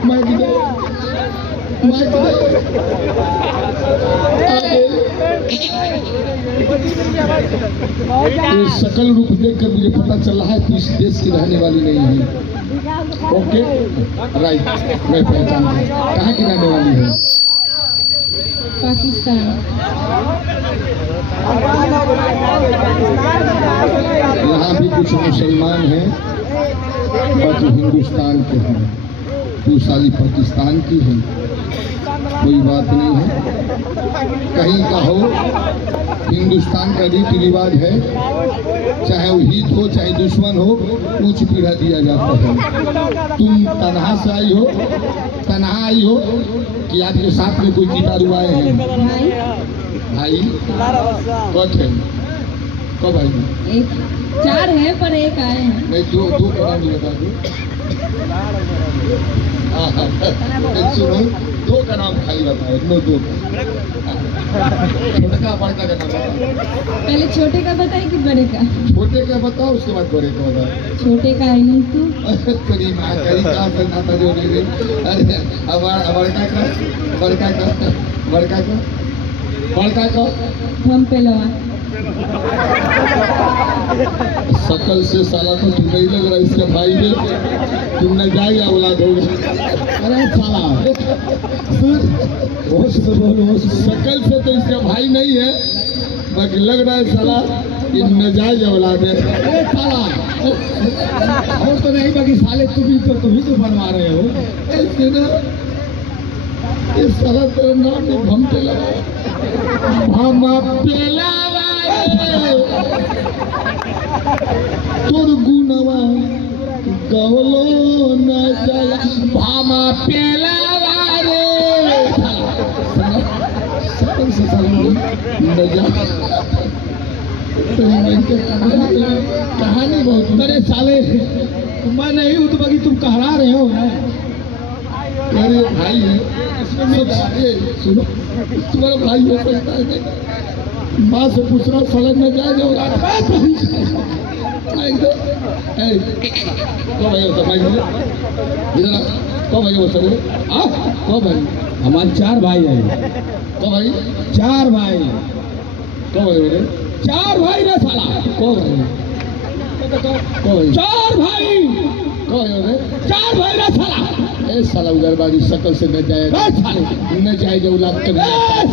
ये शकल रूप देखकर मुझे पता चल रहा है तू इस देश की रहने वाली नहीं है। ओके राइट, मैं पहचान गया। कहाँ की रहने वाली है? पाकिस्तान। यहाँ भी कुछ मुसलमान हैं, बाकी हिंदुस्तान के हैं। तू साली पाकिस्तान की है, कोई बात नहीं है। कहीं का हो, हिंदुस्तान का रीति रिवाज है, चाहे वो हित हो चाहे दुश्मन हो, ऊंच पीढ़ा दिया जाता है। तुम तनहा से आई हो, तनहा आई हो कि आपके साथ में कोई गिटारू आए हैं? भाई कौन है? कब आई? एक 4 है पर एक आए हैं। नहीं, दो का नाम बता दो। सुनो, 2 का नाम खाली बताओ। नो 2 छोटे का बड़का का नाम बताओ। पहले छोटे का बताए कि बड़े का? छोटे का बताओ, उसके बाद बड़े का बताओ। छोटे का है नहीं तू। तेरी माँ कहीं कहाँ से नाता जोड़ गई। अरे बड़का का हम पहलवा। शकल से साला तो तू नहीं लग रहा इसके भाई ने। तुमने जाएगा औलाद होगा। अरे साला शकल से तो इसका भाई नहीं है, बाकी लग रहा है साला ये नजायज औलाद है। अरे साला और तो नहीं, बाकी साले तुम ही तो बनवा रहे हो। ऐसे ना इस साला तेरा नाम भी भम पे लगा। तोर गुनवा गवलो न चला भामा पेलावा रे। सकल से कहानी बहुत। अरे साले मैं नहीं हूँ तो बाकी तुम कहला रहे हो ना। मेरे भाई है, सुनो तुम्हारा भाई हो सकता है। माँ से पूछना सड़क में जाए जो हमारे 4 भाई है। कब भाई? 4 भाई। कब भाई? 4 भाई ना साला। कब भाई? 4 भाई। कब भाई? 4 भाई ना साला। ए साला उधरबाजी शकल से न जाएगा। न जाएगा औलाद कर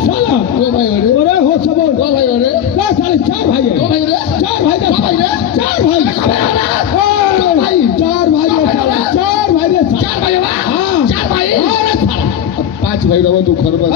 साला। को भाई हो रे? अरे हो सब। को भाई हो रे? का साले 4 भाई है। को भाई रे? 4 भाई का भाई रे? 4 भाई। भाई 4 भाई रे साला। 4 भाई रे साला। 4 भाई। हां 4 भाई। अरे साला 5 भाई रहो तू घर पर।